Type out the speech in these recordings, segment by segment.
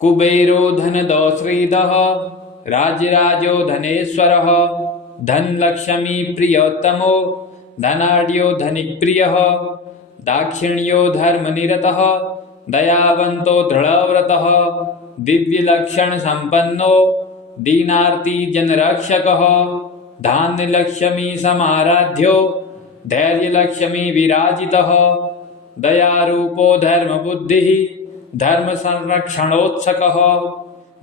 कुबेरो धनदो श्रीदः राजराजो धनेश्वरः धनलक्ष्मी प्रियोत्तमो धनाढ्यो धनिक्प्रियः दाक्षिण्यो धर्मनिरतः दयावन्तो दृढव्रतः दिव्यलक्षणसम्पन्नो दीनार्ति जनरक्षकः धान्यलक्ष्मी समाराध्यो धैर्यलक्ष्मी विराजितः दयारूपो धर्मबुद्धिः धर्मसंरक्षणोत्सकः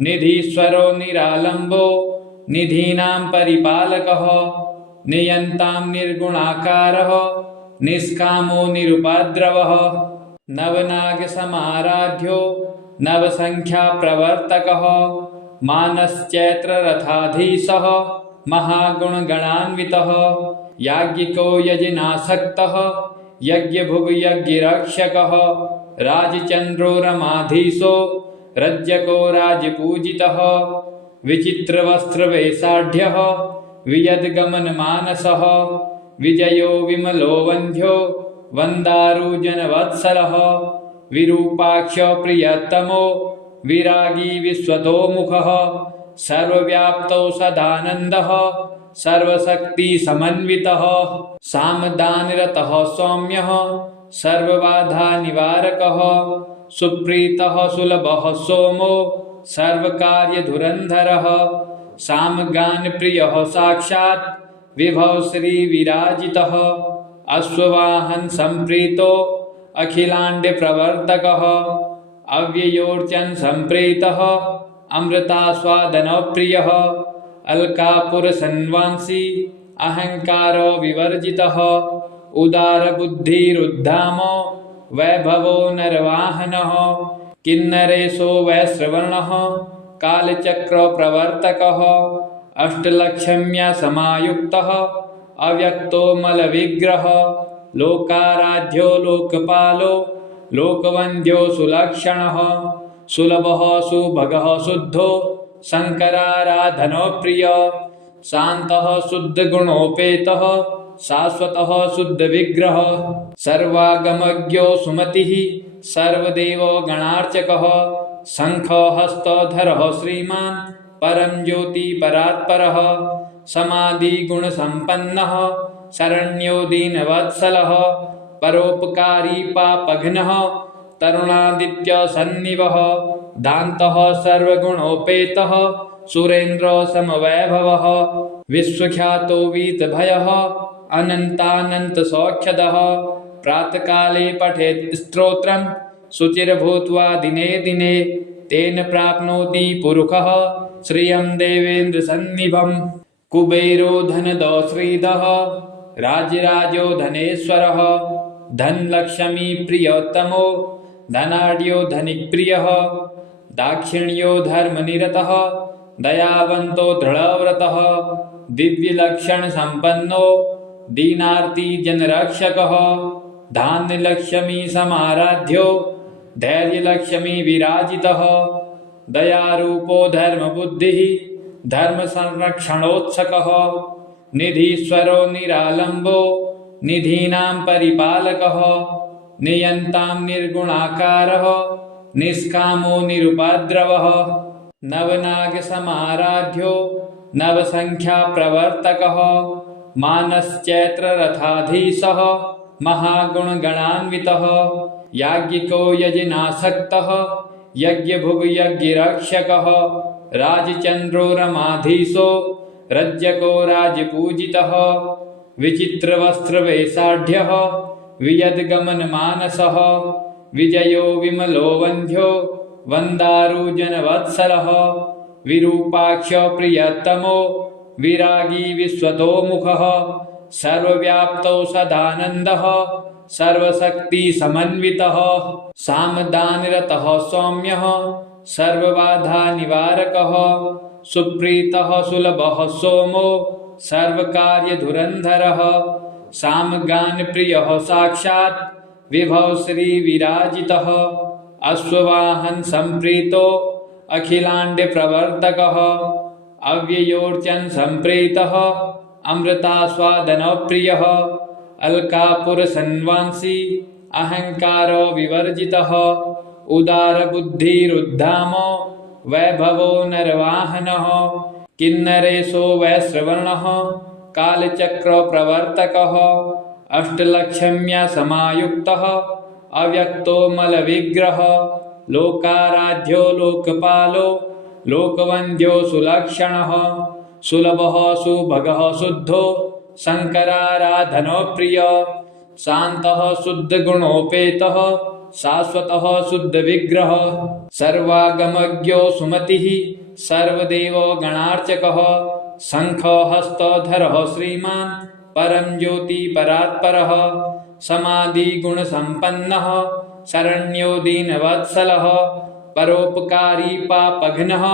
निधीश्वरो निरालम्बो निधीनां परिपालकः नियन्तां निर्गुणाकारः निष्कामो निरुपद्रवः नवनागसमाराध्यो नवसंख्याप्रवर्तकः मानश्चैत्ररथाधीशः महागुणगणान्वितः याज्ञिको यजनासक्तः यज्ञभुग्यज्ञरक्षकः राजचन्द्रो रमाधीशो रज्जको राजपूजितः विचित्रवस्त्रवेषाढ्यः वियद्गमनमानसः विजयो विमलो वन्ध्यो वन्दारुजनवत्सलः विरूपाक्ष प्रियतमो विरागी विश्वतोमुखः सर्वव्याप्तो सदानन्दः सर्वशक्तिसमन्वितः सामदानरतः सौम्यः सर्वबाधानिवारकः सुप्रीतः सुलभः सोमो सर्वकार्यधुरन्धरः सामगानप्रियः साक्षात् विभव श्रीविराजितः अश्ववाहन संप्रीतो अखिलाण्डप्रवर्तकः अव्ययोर्चन संप्रीतः अमृतास्वादनप्रियः अलकापुरसन्वांसी अहंकारो विवर्जितः उदारबुद्धिरुद्धामो वैभवो नरवाहनः किन्नरेशो वैश्रवणः कालचक्रप्रवर्तकः अष्टलक्ष्म्या समायुक्तः अव्यक्तो मलविग्रह लोकाराध्यो लोकपालो लोकवन्द्यो सुलक्षणः सुलभः सुभगः शुद्धो शङ्कराराधनो प्रिय शान्तः शुद्धगुणोपेतः शाश्वतः शुद्धविग्रह सर्वागमज्ञो सुमतिः सर्वदेवो गणार्चकः शङ्खहस्तधरः श्रीमान् परं ज्योति परात्परः समाधिगुणसम्पन्नः शरण्यो दीनवत्सलः परोपकारी पापघ्नः तरुणादित्यसन्निभः दान्तः सर्वगुणोपेतः सुरेन्द्रसमवैभवः विश्वख्यातो वीतभयः अनन्तानन्तसौख्यदः प्रातःकाले पठेत् स्तोत्रं शुचिर्भूत्वा दिने दिने तेन प्राप्नोति पुरुषः श्रियं देवेन्द्रसन्निभम् कुबेरो धनदो श्रीदः राजराजो धनेश्वरः धनलक्ष्मी प्रियोत्तमो धनाढ्यो धनिक्प्रियः दाक्षिण्यो धर्मनिरतः दयावन्तो दृढव्रतः दिव्यलक्षणसम्पन्नो दीनार्ति जनरक्षकः धान्यलक्ष्मी समाराध्यो धैर्यलक्ष्मी विराजितः दयारूपो धर्मबुद्धिः धर्मसंरक्षणोत्सकः निधीश्वरो निरालम्बो निधीनां परिपालकः नियन्तां निर्गुणाकारः निष्कामो निरुपद्रवः नवनागसमाराध्यो नवसंख्याप्रवर्तकः मानश्चैत्ररथाधीशः महागुणगणान्वितः याज्ञिको यजनासक्तः यज्ञभुग्यज्ञरक्षकः राजचन्द्रो रमाधीशो रज्जको राजपूजितः विचित्रवस्त्रवेषाढ्यः वियद्गमनमानसः विजयो विमलो वन्ध्यो वन्दारुजनवत्सलः विरूपाक्ष प्रियतमो विरागी विश्वतोमुखः सर्वव्याप्तो सदानन्दः सर्वशक्तिसमन्वितः सामदानरतः सौम्यः सर्वबाधानिवारकः सुप्रीतः सुलभः सोमो सर्वकार्यधुरन्धरः सामगानप्रियः साक्षात् विभव श्रीविराजितः अश्ववाहन संप्रीतो अखिलाण्डप्रवर्तकः अव्ययोर्चन संप्रीतः अमृतास्वादनप्रियः अलकापुरसन्वांसी अहंकारो विवर्जितः उदारबुद्धिरुद्धामो वैभवो नरवाहनः किन्नरेशो वैश्रवणः कालचक्रप्रवर्तकः अष्टलक्ष्म्या समायुक्तः अव्यक्तो मलविग्रह लोकाराध्यो लोकपालो लोकवन्द्यो सुलक्षणः सुलभः सुभगः शुद्धो शङ्कराराधनो प्रिय शान्तः शुद्धगुणोपेतः शाश्वतः शुद्धविग्रह सर्वागमज्ञो सुमतिः सर्वदेवो गणार्चकः शङ्खहस्तधरः श्रीमान् परं ज्योतिपरात्परः समाधिगुणसम्पन्नः शरण्यो दीनवत्सलः परोपकारी पापघ्नः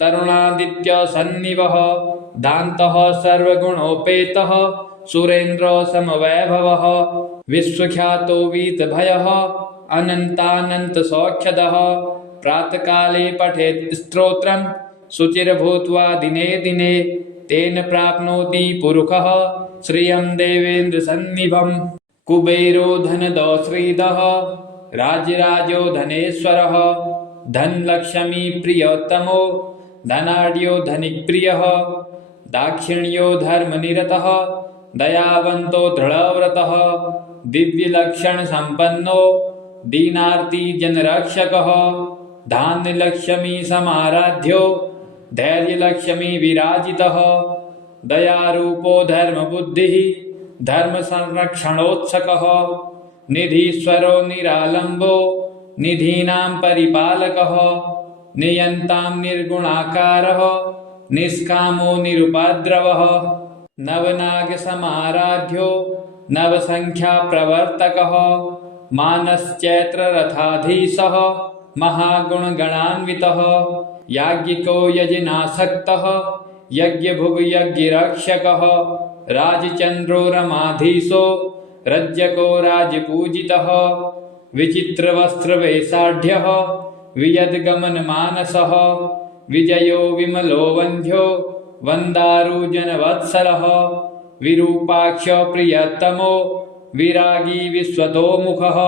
तरुणादित्यसन्निवः दान्तः सर्वगुणोपेतः सुरेन्द्रसमवैभवः विश्वख्यातो वीतभयः अनन्तानन्तसौख्यदः प्रातःकाले पठेत् स्तोत्रं शुचिर्भूत्वा दिने दिने तेन प्राप्नोति पुरुषः श्रियं देवेन्द्रसन्निभम् कुबेरो धनदो श्रीदः राजराजो धनेश्वरः धनलक्ष्मी प्रियोत्तमो धनाढ्यो धनिक्प्रियः दाक्षिण्यो धर्मनिरतः दयावन्तो दृढव्रतः दिव्यलक्षणसम्पन्नो दीनार्तिजनरक्षकः धान्यलक्ष्मी समाराध्यो धैर्यलक्ष्मी विराजितः दयारूपो धर्मबुद्धिः धर्मसंरक्षणोत्सकः निधीश्वरो निरालम्बो निधीनां परिपालकः नियन्तां निर्गुणाकारः निष्कामो निरुपद्रवः नवनागसमाराध्यो नवसङ्ख्याप्रवर्तकः मानश्चैत्ररथाधीशः महागुणगणान्वितः याज्ञिको यजनासक्तः यज्ञभुग्यज्ञरक्षकः राजचन्द्रो रमाधीशो रज्जको राजपूजितः विचित्रवस्त्रवेषाढ्यः वियद्गमनमानसः विजयो विमलो वन्ध्यो वन्दारुजनवत्सलः विरूपाक्ष प्रियतमो विरागी विश्वतोमुखः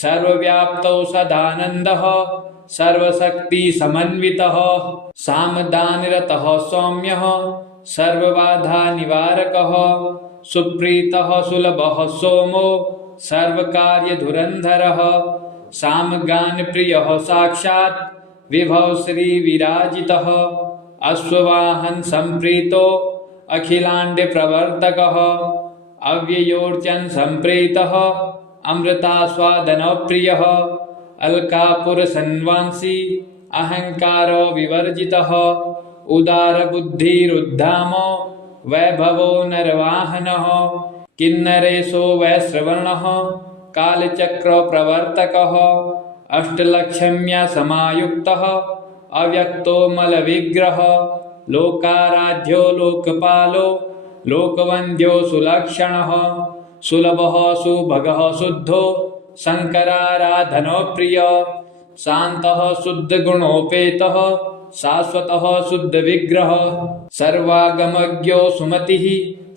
सर्वव्याप्तो सदानन्दः सर्वशक्तिसमन्वितः सामदानरतः सौम्यः सर्वबाधानिवारकः सुप्रीतः सुलभः सोमो सर्वकार्यधुरन्धरः सामगानप्रियः साक्षात् विभव श्रीविराजितः अश्ववाहन संप्रीतो अखिलाण्डप्रवर्तकः अव्ययोर्चन संप्रीतः अमृतास्वादनप्रियः अलकापुरसन्वांसी अहङ्कारो विवर्जितः उदारबुद्धिरुद्धामो वैभवो नरवाहनः किन्नरेशो वैश्रवणः कालचक्रप्रवर्तकः अष्टलक्ष्म्या समायुक्तः अव्यक्तो मलविग्रह लोकाराध्यो लोकपालो लोकवन्द्यो सुलक्षणः सुलभः सुभगः शुद्धो शङ्कराराधनो प्रिय शान्तः शुद्धगुणोपेतः शाश्वतः शुद्धविग्रह सर्वागमज्ञो सुमतिः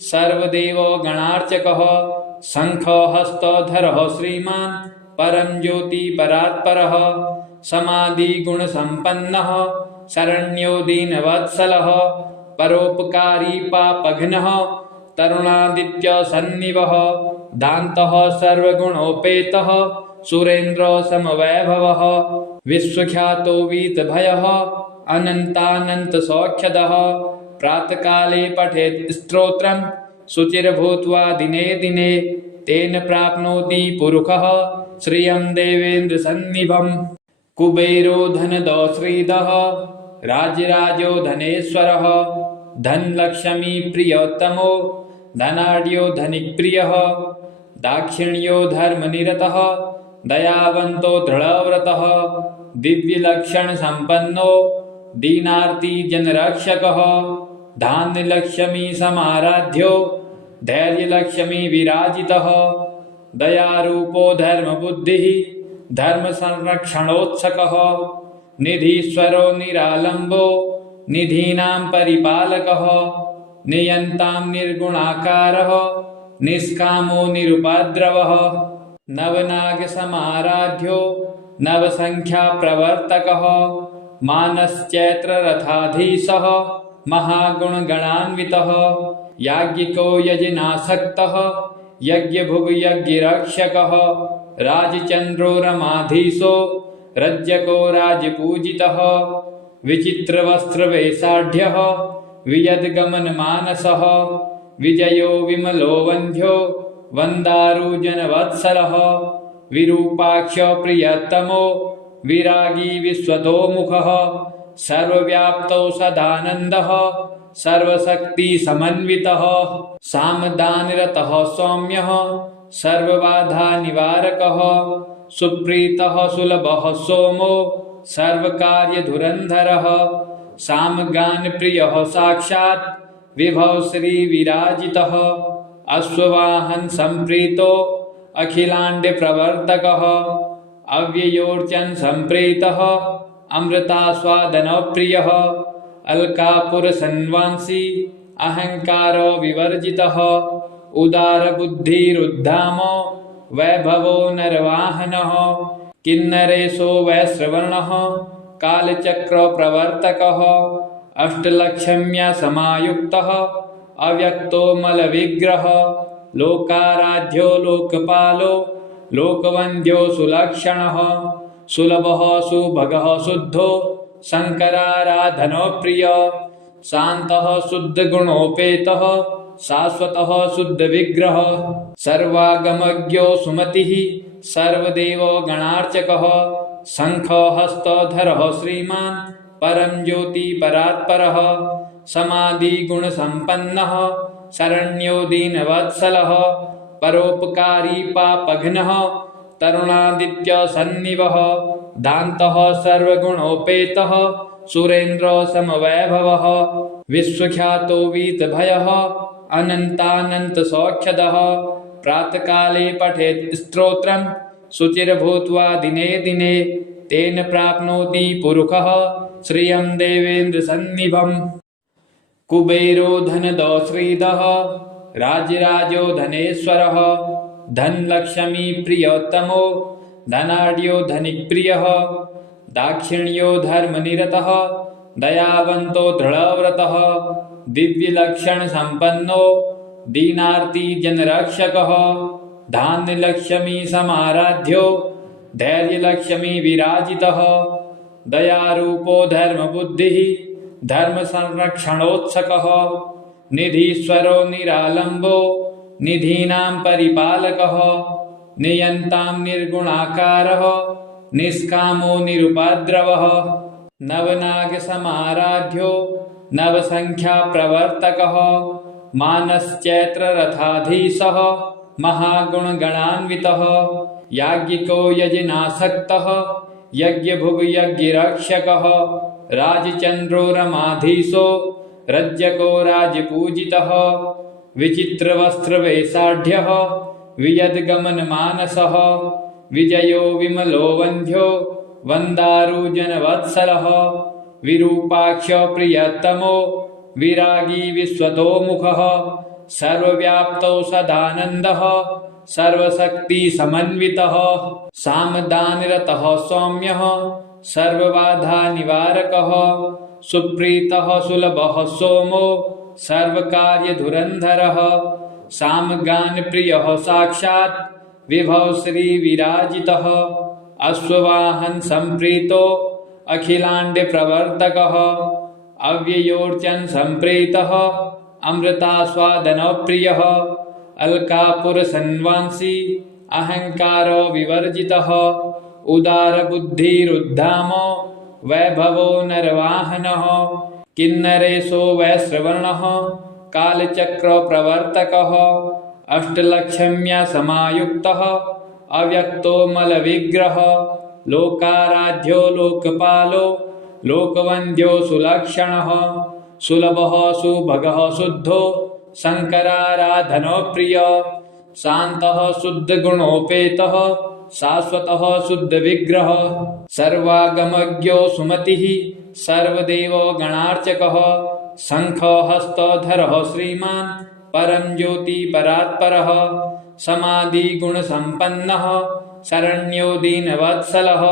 सर्वदेवो गणार्चकः शङ्खहस्तधरः श्रीमान् परं ज्योतिपरात्परः समाधिगुणसम्पन्नः शरण्यो दीनवत्सलः परोपकारी पापघ्नः तरुणादित्यसन्निवः दान्तः सर्वगुणोपेतः सुरेन्द्रसमवैभवः विश्वख्यातो वीतभयः अनन्तानन्तसौख्यदः प्रातःकाले पठेत् स्तोत्रं शुचिर्भूत्वा दिने दिने तेन प्राप्नोति पुरुषः श्रियं देवेन्द्रसन्निभम् कुबेरो धनदो श्रीदः राजराजो धनेश्वरः धनलक्ष्मी प्रियोत्तमो धनाढ्यो धनिक्प्रियः दाक्षिण्यो धर्मनिरतः दयावन्तो दृढव्रतः दिव्यलक्षणसम्पन्नो दीनार्तिजनरक्षकः धान्यलक्ष्मी समाराध्यो धैर्यलक्ष्मी विराजितः दयारूपो धर्मबुद्धिः धर्मसंरक्षणोत्सकः निधीश्वरो निरालम्बो निधीनां परिपालकः नियन्तां निर्गुणाकारः निष्कामो निरुपद्रवः नवनागसमाराध्यो नवसङ्ख्याप्रवर्तकः मानश्चैत्ररथाधीशः महागुणगणान्वितः याज्ञिको यजनासक्तः यज्ञभुग्यज्ञरक्षकः राजचन्द्रो रमाधीशो रज्जको राजपूजितः विचित्रवस्त्रवेषाढ्यः वियद्गमनमानसः विजयो विमलो वन्ध्यो वन्दारुजनवत्सलः विरूपाक्ष प्रियतमो विरागी विश्वतोमुखः सर्वव्याप्तो सदानन्दः सर्वशक्तिसमन्वितः सामदानरतः सौम्यः सर्वबाधानिवारकः सुप्रीतः सुलभः सोमो सर्वकार्यधुरन्धरः सामगानप्रियः साक्षात् विभव श्रीविराजितः अश्ववाहन संप्रीतो अखिलाण्डप्रवर्तकः अव्ययोर्चन संप्रीतः अमृतास्वादनप्रियः अलकापुरसन्वांसी अहङ्कारो विवर्जितः उदारबुद्धिरुद्धामो वैभवो नरवाहनः किन्नरेशो वैश्रवणः कालचक्रप्रवर्तकः अष्टलक्ष्म्या समायुक्तः अव्यक्तो मलविग्रह लोकाराध्यो लोकपालो लोकवन्द्यो सुलक्षणः सुलभः सुभगः शुद्धो शङ्कराराधनो प्रिय शान्तः शुद्धगुणोपेतः शाश्वतः शुद्धविग्रह सर्वागमज्ञो सुमतिः सर्वदेवो गणार्चकः शङ्खहस्तधरः श्रीमान् परं ज्योति परात्परः समाधिगुणसम्पन्नः शरण्यो दीनवत्सलः परोपकारी पापघ्नः तरुणादित्यसन्निभः दान्तः सर्वगुणोपेतः सुरेन्द्रसमवैभवः विश्वख्यातो वीतभयः अनन्तानन्तसौख्यदः प्रातःकाले पठेत् स्तोत्रं शुचिर्भूत्वा दिने दिने तेन प्राप्नोति पुरुषः श्रियं देवेन्द्रसन्निभम् कुबेरो धनदो श्रीधः राजराजो धनेश्वरः धनलक्ष्मी प्रियोत्तमो धनाढ्यो धनिक्प्रियः दाक्षिण्यो धर्मनिरतः दयावन्तो दृढव्रतः दिव्यलक्षणसम्पन्नो दीनार्ति जनरक्षकः धान्यलक्ष्मी समाराध्यो धैर्यलक्ष्मी विराजितः दयारूपो धर्मबुद्धिः धर्मसंरक्षणोत्सकः निधीश्वरो निरालम्बो निधीनां परिपालकः नियन्तां निर्गुणाकारः निष्कामो निरुपद्रवः नवनागसमाराध्यो नवसङ्ख्याप्रवर्तकः मानश्चैत्ररथाधीशः महागुणगणान्वितः याज्ञिको यजनासक्तः यज्ञभुग्यज्ञरक्षकः राजचन्द्रो रमाधीशो रज्जको राजपूजितः विचित्रवस्त्रवेषाढ्यः वियद्गमनमानसः विजयो विमलो वन्ध्यो वन्दारुजनवत्सलः विरूपाक्ष प्रियतमो विरागी विश्वतोमुखः सर्वव्याप्तो सदानन्दः सर्वशक्तिसमन्वितः सामदानरतः सौम्यः सर्वबाधानिवारकः सुप्रीतः सुलभः सोमो सर्वकार्यधुरन्धरः सामगानप्रियः साक्षात् विभव श्रीविराजितः अश्ववाहन संप्रीतो अखिलाण्डप्रवर्तकः अव्ययोर्चन संप्रीतः अमृतास्वादनप्रियः अलकापुरसन्वांसी अहङ्कारो विवर्जितः उदारबुद्धिरुद्धामो वैभवो नरवाहनः किन्नरेशो वैश्रवणः कालचक्रप्रवर्तकः अष्टलक्ष्म्या समायुक्तः अव्यक्तो मलविग्रह लोकाराध्यो लोकपालो लोकवन्द्यो सुलक्षणः सुलभः सुभगः शुद्धो शङ्कराराधनो प्रिय शान्तः शुद्धगुणोपेतः शाश्वतः शुद्धविग्रह सर्वागमज्ञो सुमतिः सर्वदेवो गणार्चकः शङ्खहस्तधरः श्रीमान् परं ज्योति परात्परः समाधिगुणसम्पन्नः शरण्यो दीनवत्सलः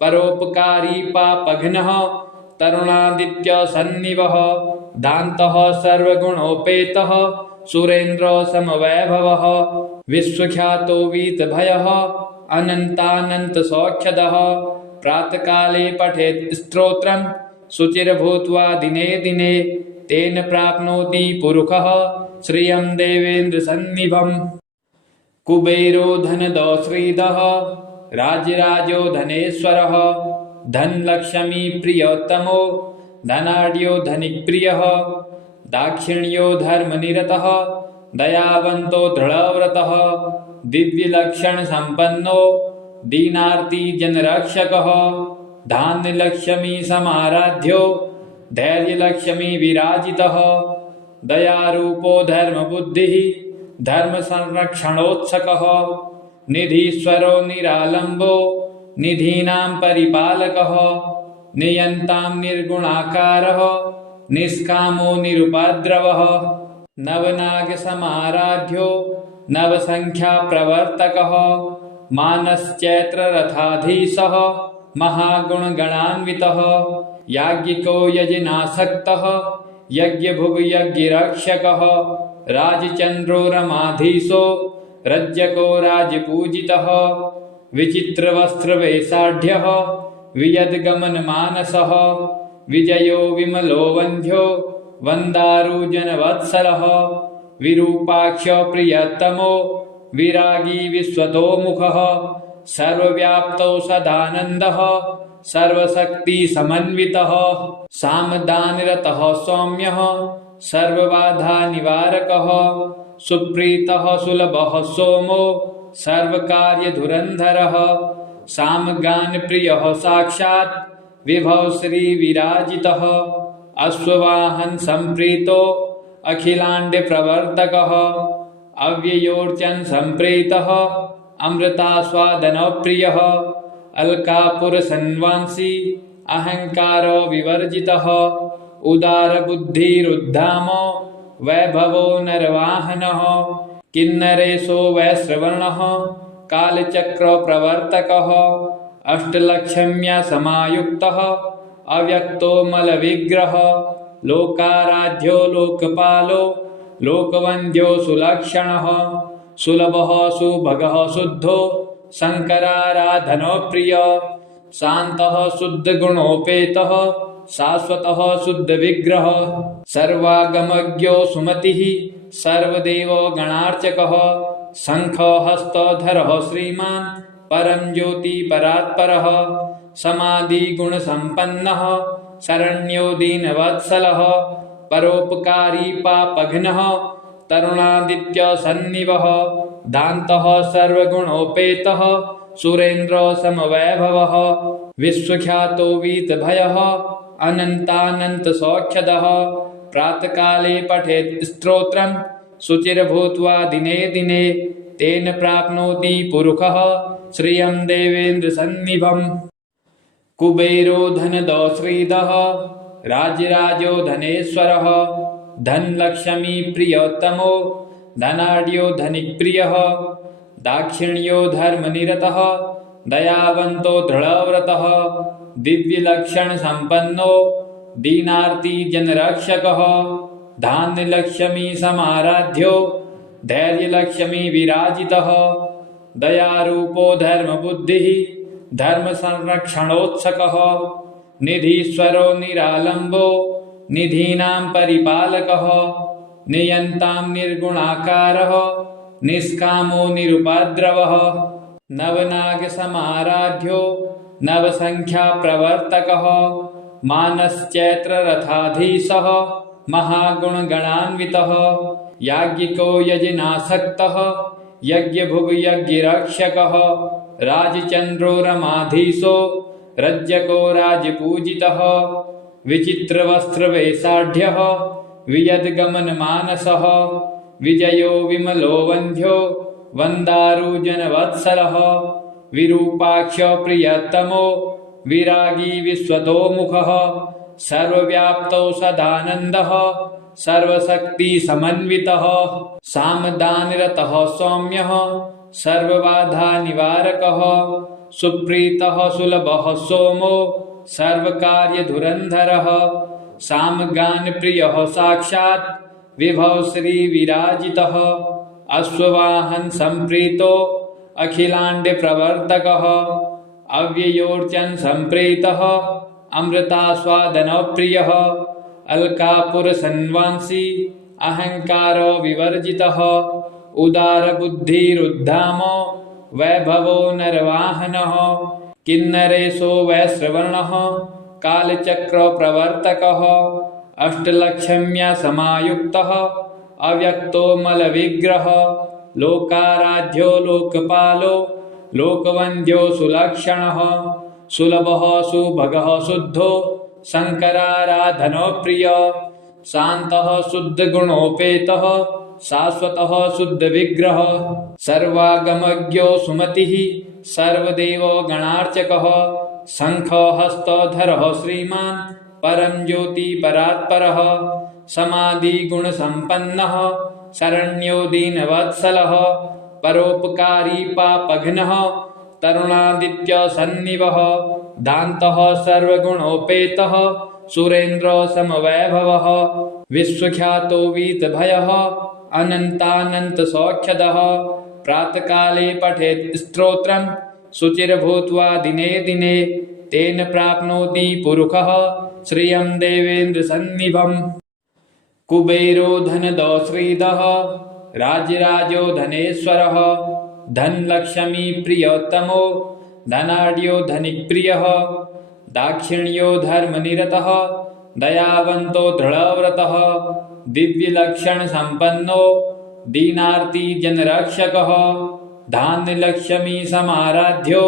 परोपकारी पापघ्नः तरुणादित्यसन्निभः दान्तः सर्वगुणोपेतः सुरेन्द्रसमवैभवः विश्वख्यातो वीतभयः अनन्तानन्तसौख्यदः प्रातःकाले पठेत् स्तोत्रं शुचिर्भूत्वा दिने दिने तेन प्राप्नोति पुरुषः श्रियं देवेन्द्रसन्निभम्। कुबेरो धनदो श्रीदः राजराजो धनेश्वरः धनलक्ष्मी प्रियोत्तमो धनाढ्यो धनिक्प्रियः दाक्षिण्यो धर्मनिरतः दयावन्तो दृढव्रतः दिव्यलक्षणसम्पन्नो दीनार्ति जनरक्षकः धान्यलक्ष्मी समाराध्यो धैर्यलक्ष्मी विराजितः दयारूपो धर्मबुद्धिः धर्मसंरक्षणोत्सकः निधीश्वरो निरालम्बो निधीनां परिपालकः नियन्तां निर्गुणाकारः निष्कामो निरुपद्रवः नवनागसमाराध्यो नवसंख्याप्रवर्तकः मानश्चैत्ररथाधीशः महागुणगणान्वितः याज्ञिको यजनासक्तः यज्ञभुग्यज्ञरक्षकः राजचन्द्रो रमाधीशो रज्जको राजपूजितः विचित्रवस्त्रवेषाढ्यः वियद्गमनमानसः विजयो विमलो वन्ध्यो वन्दारुजनवत्सलः विरूपाक्ष प्रियतमो विरागी विश्वतोमुखः सर्वव्याप्तो सदानन्दः सर्वशक्तिसमन्वितः सामदानरतः सौम्यः सर्वबाधानिवारकः सुप्रीतः सुलभः सोमो सर्वकार्यधुरन्धरः सामगानप्रियः साक्षात् विभव श्रीविराजितः अश्ववाहन संप्रीतो अखिलाण्डप्रवर्तकः अव्ययोर्चन संप्रीतः अमृतास्वादनप्रियः अलकापुरसन्वांसी अहङ्कारो विवर्जितः उदारबुद्धिरुद्धामो वैभवो नरवाहनः किन्नरेशो वैश्रवणः कालचक्रप्रवर्तकः अष्टलक्ष्म्या समायुक्तः अव्यक्तो मलविग्रह लोकाराध्यो लोकपालो लोकवन्द्यो सुलक्षणः सुलभः सुभगः शुद्धो शङ्कराराधनप्रिय शान्तः शुद्धगुणोपेतः शाश्वतः शुद्धविग्रह सर्वागमज्ञो सुमतिः सर्वदेवो गणार्चकः शङ्खहस्तधरः श्रीमान् परं ज्योति परात्परः समाधिगुणसम्पन्नः शरण्यो दीनवत्सलः परोपकारी पापघ्नः तरुणादित्यसन्निभः दान्तः सर्वगुणोपेतः सुरेन्द्रसमवैभवः विश्वख्यातो वीतभयः अनन्तानन्तसौख्यदः प्रातःकाले पठेत् स्तोत्रं शुचिर्भूत्वा दिने दिने तेन प्राप्नोति पुरुषः श्रियं देवेन्द्रसन्निभम्। कुबेरो धनदो श्रीदः राजराजो धनेश्वरः धनलक्ष्मी प्रियोत्तमो धनाढ्यो धनिक्प्रियः दाक्षिण्यो धर्मनिरतः दयावन्तो दृढव्रतः दिव्यलक्षणसम्पन्नो दीनार्ति जनरक्षकः धान्यलक्ष्मी समाराध्यो धैर्यलक्ष्मी विराजितः दयारूपो धर्मबुद्धिः धर्मसंरक्षणोत्सकः निधीश्वरो निरालम्बो निधीनां परिपालकः नियन्तां निर्गुणाकारः निष्कामो निरुपद्रवः नवनागसमाराध्यो नवसंख्याप्रवर्तकः मानश्चैत्ररथाधीशः महागुणगणान्वितः याज्ञिको यजनासक्तः यज्ञभुग्यज्ञरक्षकः राजचन्द्रो रमाधीशो रज्जको राजपूजितः विचित्रवस्त्रवेषाढ्यः वियद्गमनमानसः विजयो विमलो वन्ध्यो वन्दारुजनवत्सलः विरूपाक्ष प्रियतमो विरागी विश्वतोमुखः सर्वव्याप्तो सदानन्दः सर्वशक्तिसमन्वितः सामदानरतः सौम्यः सर्वबाधानिवारकः सुप्रीतः सुलभः सोमो सर्वकार्यधुरन्धरः सामगानप्रियः साक्षात् विभव श्रीविराजितः अश्ववाहन संप्रीतो अखिलाण्डप्रवर्तकः अव्ययोर्चन संप्रीतः अमृतास्वादनप्रियः अलकापुरसन्वांसी अहंकारो विवर्जितः उदारबुद्धिरुद्धामो वैभवो नरवाहनः किन्नरेशो वैश्रवणः कालचक्रप्रवर्तकः अष्टलक्ष्म्या समायुक्तः अव्यक्तो मलविग्रह लोकाराध्यो लोकपालो लोकवन्द्यो सुलक्षणः सुलभः सुभगः शुद्धो शङ्कराराधनप्रिय शान्तः शुद्धगुणोपेतः शाश्वतः शुद्धविग्रह सर्वागमज्ञो सुमतिः सर्वदेवो गणार्चकः शङ्खहस्तधरः श्रीमान् परं ज्योति परात्परः समाधिगुणसम्पन्नः शरण्यो दीनवत्सलः परोपकारी पापघ्नः तरुणादित्यसन्निवः दान्तः सर्वगुणोपेतः सुरेन्द्रसमवैभवः विश्वख्यातो वीतभयः अनन्तानन्तसौख्यदः प्रातःकाले पठेत् स्तोत्रं शुचिर्भूत्वा दिने दिने तेन प्राप्नोति पुरुषः श्रियं देवेन्द्रसन्निभम् कुबेरो धनदो श्रीदः राजराजो धनेश्वरः धनलक्ष्मी प्रियोत्तमो धनाढ्यो धनिक्प्रियः दाक्षिण्यो धर्मनिरतः दयावन्तो दृढव्रतः दिव्यलक्षणसम्पन्नो दीनार्ति जनरक्षकः धान्यलक्ष्मी समाराध्यो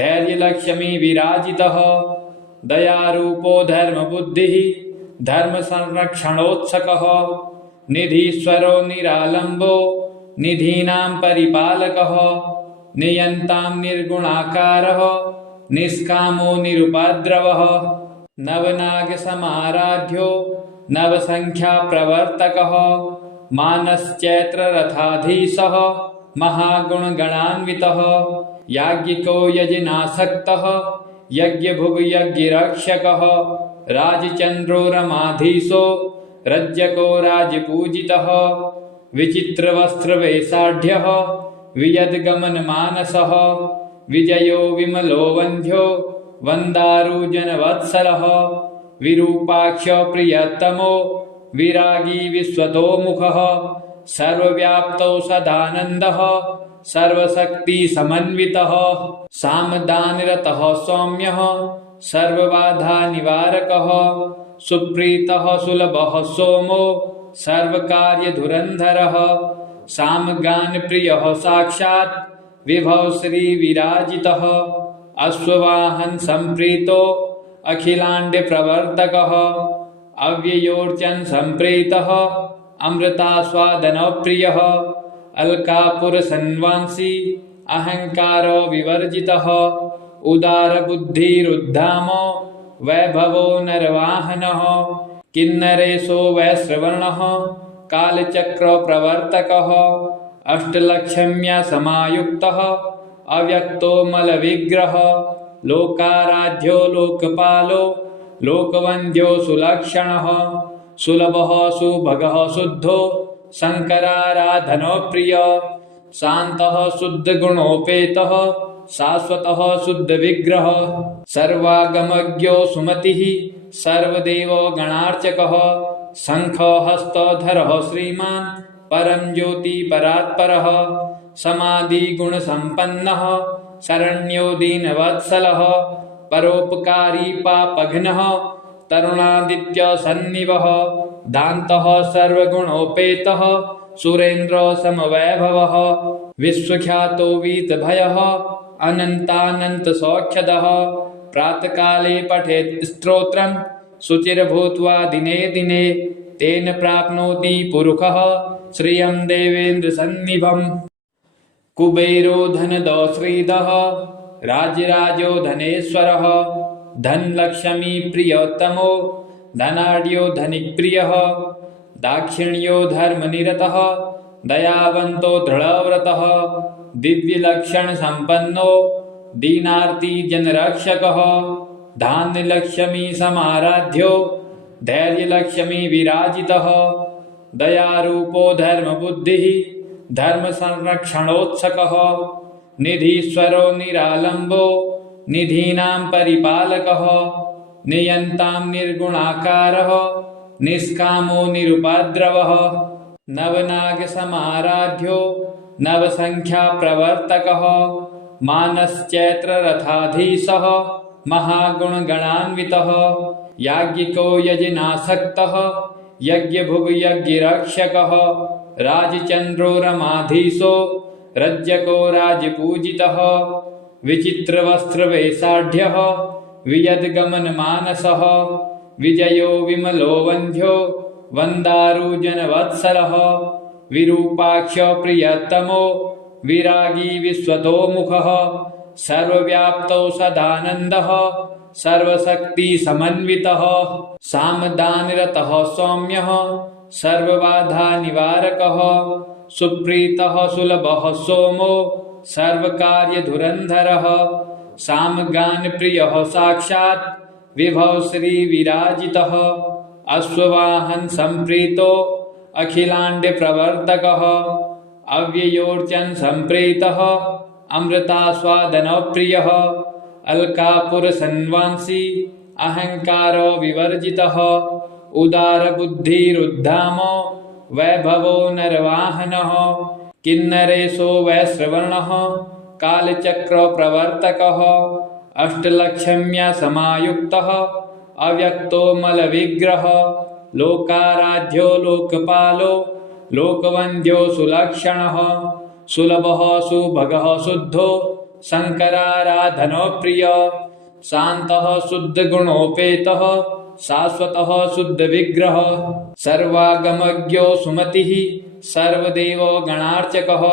धैर्यलक्ष्मी विराजितः दयारूपो धर्मबुद्धिः धर्मसंरक्षणोत्सकः निधीश्वरो निरालम्बो निधीनां परिपालकः नियन्तां निर्गुणाकारः निष्कामो निरुपद्रवः नवनागसमाराध्यो नवसङ्ख्याप्रवर्तकः मानश्चैत्ररथाधीशः महागुणगणान्वितः याज्ञिको यजनासक्तः यज्ञभुग्यज्ञरक्षकः राजचन्द्रो रमाधीशो रज्जको राजपूजितः विचित्रवस्त्रवेषाढ्यः वियद्गमनमानसः विजयो विमलो वन्ध्यो वन्दारुजनवत्सलः विरूपाक्ष प्रियतमो विरागी विश्वतोमुखः सर्वव्याप्तो सदानन्दः सर्वशक्तिसमन्वितः सामदानरतः सौम्यः सर्वबाधानिवारकः सुप्रीतः सुलभः सोमो सर्वकार्यधुरन्धरः सामगानप्रियः साक्षात् विभव श्रीविराजितः अश्ववाहन संप्रीतो अखिलाण्डप्रवर्तकः अव्ययोर्चन संप्रीतः अमृतास्वादनप्रियः अलकापुरसन्वांसी अहंकारो विवर्जितः उदारबुद्धिरुद्धामो वैभवो नरवाहनः किन्नरेशो वैश्रवणः कालचक्रप्रवर्तकः अष्टलक्ष्म्या समायुक्तः अव्यक्तो मलविग्रह लोकाराध्यो लोकपालो लोकवन्द्यो सुलक्षणः सुलभः सुभगः शुद्धो शङ्कराराधनप्रिय शान्तः शुद्धगुणोपेतः शाश्वतः शुद्धविग्रह सर्वागमज्ञो सुमतिः सर्वदेवो गणार्चकः शङ्खहस्तधरः श्रीमान् परं ज्योति परात्परः समाधिगुणसम्पन्नः शरण्यो दीनवत्सलः परोपकारी पापघ्नः तरुणादित्यसन्निवः दान्तः सर्वगुणोपेतः सुरेन्द्रसमवैभवः विश्वख्यातो वीतभयः अनन्तानन्तसौख्यदः प्रातःकाले पठेत् स्तोत्रं शुचिर्भूत्वा दिने दिने तेन प्राप्नोति पुरुषः श्रियं देवेन्द्रसन्निभम् कुबेरो धनदो श्रीदः राजराजो धनेश्वरः धनलक्ष्मी प्रियोत्तमो धनाढ्यो धनिक्प्रियः दाक्षिण्यो धर्मनिरतः दयावन्तो दृढव्रतः दिव्यलक्षण संपन्नो दीनार्ति जनरक्षकः धान्यलक्ष्मी समाराध्यो धैर्यलक्ष्मी विराजितः दयारूपो धर्मबुद्धिः धर्मसंरक्षणोत्सकः निधीश्वरो निरालम्बो निधीनां परिपालकः नियन्तां निर्गुणाकारः निष्कामो निरुपद्रवः नवनागसमाराध्यो नवसंख्याप्रवर्तकः मानश्चैत्ररथाधीशः महागुणगणान्वितः याज्ञिको यजनासक्तः यज्ञभुग्यज्ञरक्षकः राजचन्द्रो रमाधीशो रज्जको राजपूजितः विचित्रवस्त्रवेषाढ्यः वियद्गमनमानसः विजयो विमलो वन्ध्यो वन्दारुजनवत्सलः विरूपाक्ष प्रियतमो विरागी विश्वतोमुखः सर्वव्याप्तो सदानन्दः सर्वशक्तिसमन्वितः सामदानरतः सौम्यः सर्वबाधानिवारकः सुप्रीतः सुलभः सोमो सर्वकार्यधुरन्धरः सामगानप्रियः साक्षात् विभव श्रीविराजितः अश्ववाहन संप्रीतो अखिलाण्डप्रवर्तकः अव्ययोर्चन संप्रीतः अमृतास्वादनप्रियः अलकापुरसन्वांसी अहंकारो विवर्जितः उदारबुद्धिरुद्धामो वैभवो नरवाहनः किन्नरेशो वैश्रवणः कालचक्रप्रवर्तकः अष्टलक्ष्म्या समायुक्तः अव्यक्तो मलविग्रह लोकाराध्यो लोकपालो लोकवन्द्यो सुलक्षणः सुलभः सुभगः शुद्धो शङ्कराराधनप्रिय शान्तः शुद्धगुणोपेतः शाश्वतः शुद्धविग्रह सर्वागमज्ञो सुमतिः सर्वदेवो गणार्चकः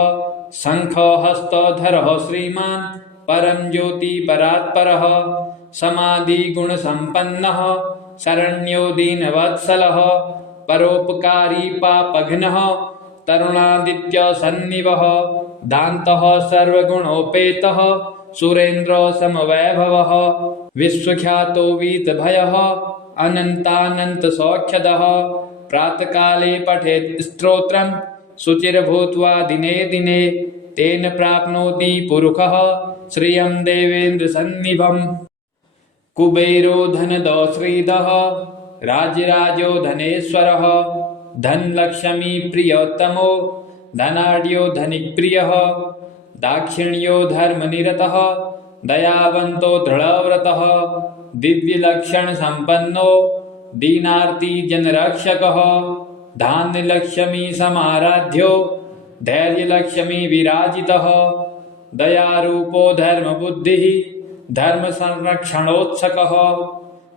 शङ्खहस्तधरः श्रीमान् परं ज्योति परात्परः समाधिगुणसम्पन्नः शरण्यो दीनवत्सलः परोपकारी पापघ्नः तरुणादित्यसन्निवः दान्तः सर्वगुणोपेतः सुरेन्द्र समवैभवः विश्वख्यातो वीतभयः अनन्तानन्तसौख्यदः प्रातःकाले पठेत् स्तोत्रं शुचिर्भूत्वा दिने दिने तेन प्राप्नोति पुरुषः श्रियं देवेन्द्रसन्निभम् कुबेरो धनदो श्रीदः राजराजो धनेश्वरः धनलक्ष्मी प्रियोत्तमो धनाढ्यो धनिप्रियः दाक्षिण्यो धर्मनिरतः दयावन्तो दृढव्रतः दिव्यलक्षणसम्पन्नो दीनार्ति जनरक्षकः धान्यलक्ष्मी समाराध्यो धैर्यलक्ष्मी विराजितः दयारूपो धर्मबुद्धिः धर्मसंरक्षणोत्सकः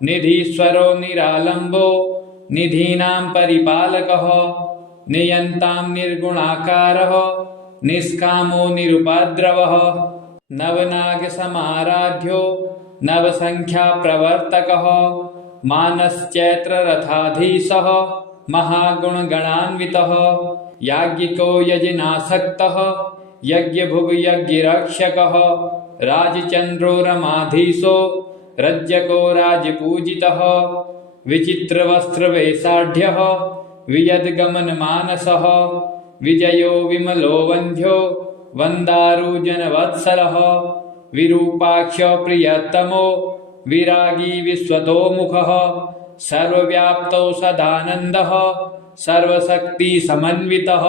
निधीश्वरो निरालम्बो निधीनां परिपालकः नियन्तां निर्गुणाकारः निष्कामो निरुपद्रवः नवनागसमाराध्यो नवसंख्याप्रवर्तकः मानश्चैत्ररथाधीशः महागुणगणान्वितः याज्ञिको यजनासक्तः यज्ञभुग्यज्ञरक्षकः राजचन्द्रो रमाधीशो रज्जको राजपूजितः विचित्रवस्त्रवेषाढ्यः वियद्गमनमानसः विजयो विमलो वन्ध्यो वन्दारुजनवत्सलः विरूपाक्ष प्रियतमो विरागी विश्वतोमुखः सर्वव्याप्तो सदानन्दः सर्वशक्तिसमन्वितः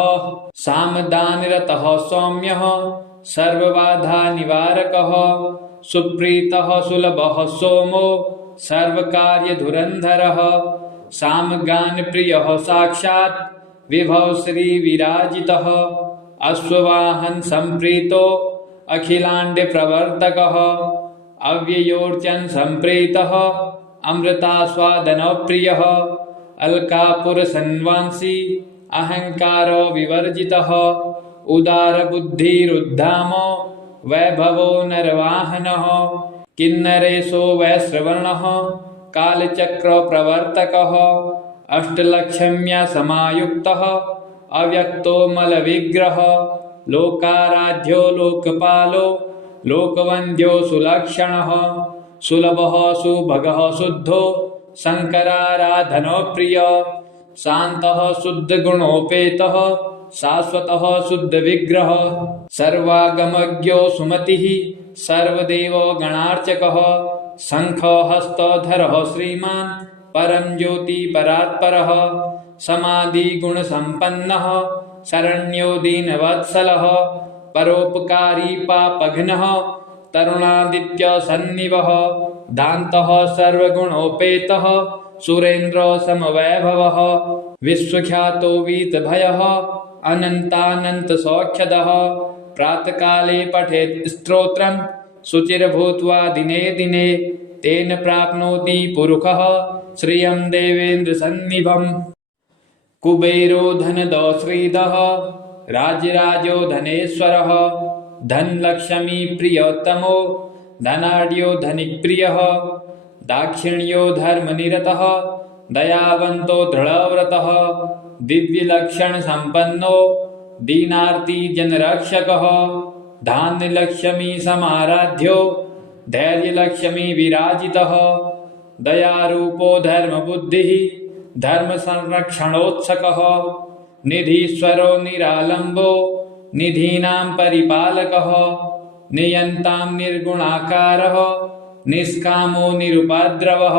सामदानरतः सौम्यः सर्वबाधानिवारकः सुप्रीतः सुलभः सोमो सर्वकार्यधुरन्धरः सामगानप्रियः साक्षात् विभव श्रीविराजितः अश्ववाहन संप्रीतो अखिलाण्डप्रवर्तकः अव्ययोर्चन संप्रीतः अमृतास्वादनप्रियः अलकापुरसन्वांसी अहंकारो विवर्जितः उदारबुद्धिरुद्धामो वैभवो नरवाहनः किन्नरेशो वैश्रवणः कालचक्रप्रवर्तकः अष्टलक्ष्म्या समायुक्तः अव्यक्तो मलविग्रह लोकाराध्यो लोकपालो लोकवन्द्यो सुलक्षणः सुलभः सुभगः शुद्धो शङ्कराराधनो प्रियः शान्तः शुद्धगुणोपेतः शाश्वतः शुद्धविग्रहः सर्वागमज्ञो सुमतिः सर्वदेवो गणार्चकः शङ्खहस्तधरः श्रीमान् परं ज्योति परात्परः समाधिगुणसम्पन्नः शरण्यो दीनवत्सलः परोपकारी पापघ्नः तरुणादित्यसन्निभः दान्तः सर्वगुणोपेतः सुरेन्द्रसमवैभवः विश्वख्यातो वीतभयः अनन्तानन्तसौख्यदः प्रातःकाले पठेत् स्तोत्रं शुचिर्भूत्वा दिने दिने तेन प्राप्नोति पुरुषः श्रियं देवेन्द्रसन्निभम् कुबेरो धनदो श्रीधः राजराजो धनेश्वरः धनलक्ष्मी प्रियोत्तमो धनाढ्यो धनिक्प्रियः दाक्षिण्यो धर्मनिरतः दयावन्तो दृढव्रतः दिव्यलक्षणसम्पन्नो दीनार्तिजनरक्षकः धान्यलक्ष्मी समाराध्यो धैर्यलक्ष्मी विराजितः दयारूपो धर्मबुद्धिः धर्मसंरक्षणोत्सकः निधीश्वरो निरालम्बो निधीनां परिपालकः नियन्तां निर्गुणाकारः निष्कामो निरुपद्रवः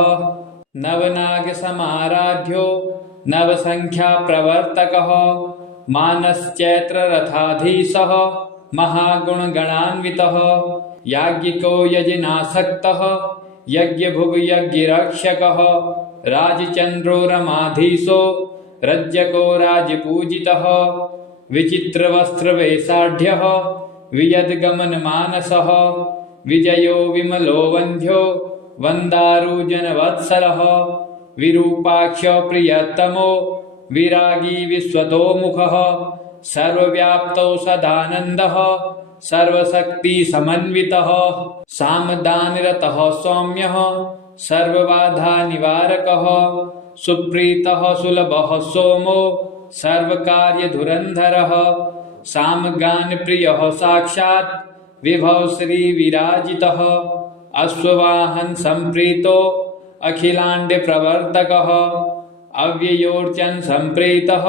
नवनागसमाराध्यो नवसङ्ख्याप्रवर्तकः मानश्चैत्ररथाधीशः महागुणगणान्वितः याज्ञिको यजनासक्तः यज्ञभुग्यज्ञरक्षकः राजचन्द्रो रमाधीशो रज्जको राजपूजितः विचित्रवस्त्रवेषाढ्यः वियद्गमनमानसः विजयो विमलो वन्ध्यो वन्दारुजनवत्सलः विरूपाक्ष प्रियतमो विरागी विश्वतोमुखः सर्वव्याप्तो सदानन्दः सर्वशक्तिसमन्वितः सामदानरतः सौम्यः सर्वबाधानिवारकः सुप्रीतः सुलभः सोमो सर्वकार्यधुरन्धरः सामगानप्रियः साक्षात् विभव श्रीविराजितः अश्ववाहन संप्रीतो अखिलाण्डप्रवर्तकः अव्ययोर्चन संप्रीतः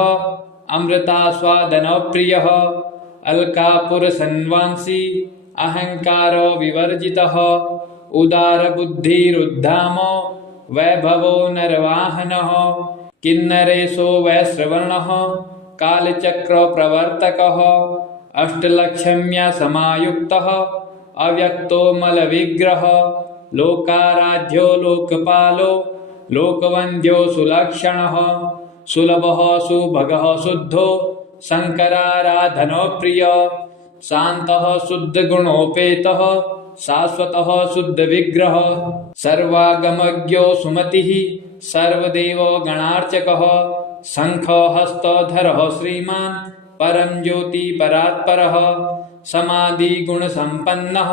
अमृतास्वादनप्रियः अलकापुरसन्वांसी अहङ्कारो विवर्जितः उदारबुद्धिरुद्धामो वैभवो नरवाहनः किन्नरेशो वैश्रवणः कालचक्रप्रवर्तकः अष्टलक्ष्म्या समायुक्तः अव्यक्तो मलविग्रहः लोकाराध्यो लोकपालो लोकवन्द्यो सुलक्षणः सुलभः सुभगः शुद्धो शङ्कराराधनो प्रियः शान्तः शुद्धगुणोपेतः शाश्वतः शुद्धविग्रहः सर्वागमज्ञो सुमतिः सर्वदेवो गणार्चकः शङ्खहस्तधरः श्रीमान् परं ज्योति परात्परः समाधिगुणसम्पन्नः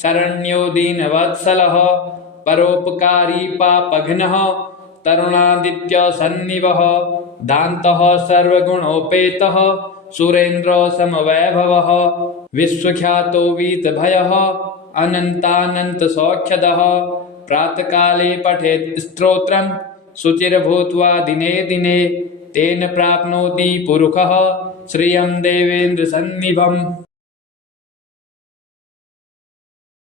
शरण्यो दीनवत्सलः परोपकारी पापघ्नः तरुणादित्यसन्निभः दान्तः सर्वगुणोपेतः सुरेन्द्रसमवैभवः विश्वख्यातो वीतभयः अनन्तानन्तसौख्यदः प्रातःकाले पठेत् स्तोत्रं शुचिर्भूत्वा दिने दिने तेन प्राप्नोति पुरुषः श्रियं देवेन्द्रसन्निभम्।